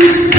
Thanks.